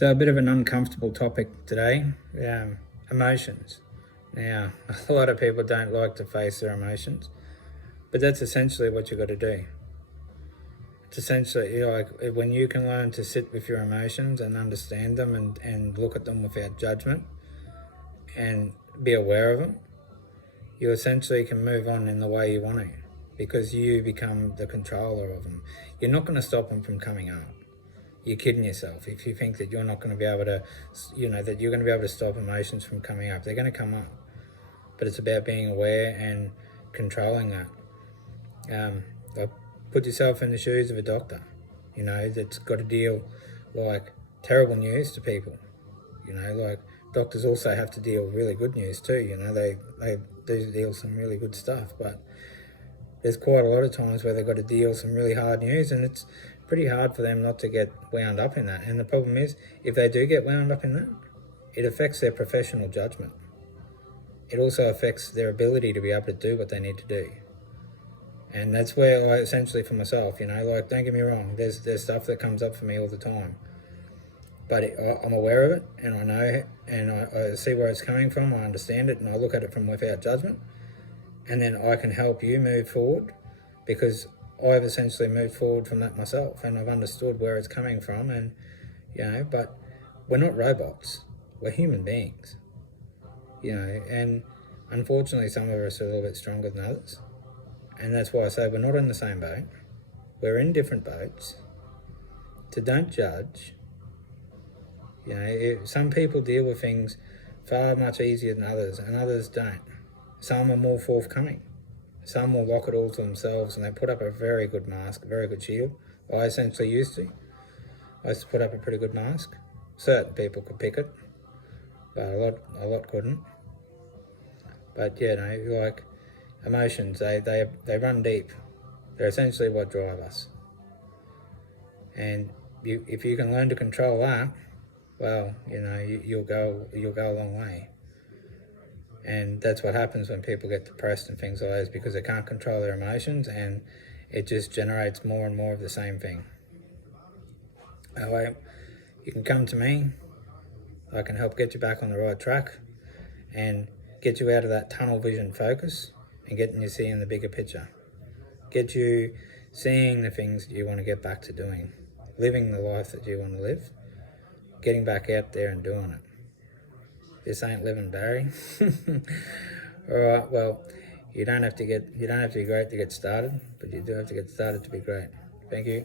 So a bit of an uncomfortable topic today, emotions. Now, a lot of people don't like to face their emotions, but that's essentially what you've got to do. It's essentially like when you can learn to sit with your emotions and understand them and look at them without judgment and be aware of them, you essentially can move on in the way you want to because you become the controller of them. You're not going to stop them from coming up. You're kidding yourself if you think that you're not going to be able to, that you're going to be able to stop emotions from coming up. They're going to come up, but it's about being aware and controlling that. Like put yourself in the shoes of a doctor, that's got to deal like terrible news to people. Like doctors also have to deal with really good news too. They do deal some really good stuff, but there's quite a lot of times where they've got to deal some really hard news, and it's pretty hard for them not to get wound up in that. And the problem is, if they do get wound up in that, it affects their professional judgment. It also affects their ability to be able to do what they need to do. And that's where, essentially for myself, don't get me wrong, there's stuff that comes up for me all the time. But I'm aware of it, and I know, and I see where it's coming from, I understand it, and I look at it from without judgment. And then I can help you move forward because I've essentially moved forward from that myself, and I've understood where it's coming from. And but we're not robots, we're human beings, and unfortunately some of us are a little bit stronger than others, and that's why I say we're not in the same boat, we're in different boats. So don't judge. Some people deal with things far much easier than others, and others don't. Some are more forthcoming. Some will lock it all to themselves, and they put up a very good mask, a very good shield. I essentially used to. I used to put up a pretty good mask. Certain people could pick it, but a lot couldn't. But like emotions, they run deep. They're essentially what drive us. And if you can learn to control that, well, you'll go a long way. And that's what happens when people get depressed and things like that, is because they can't control their emotions, and it just generates more and more of the same thing. Anyway, you can come to me. I can help get you back on the right track and get you out of that tunnel vision focus and getting you seeing the bigger picture. Get you seeing the things that you want to get back to doing, living the life that you want to live, getting back out there and doing it. This ain't living, Barry. All right. Well, you don't have to be great to get started, but you do have to get started to be great. Thank you.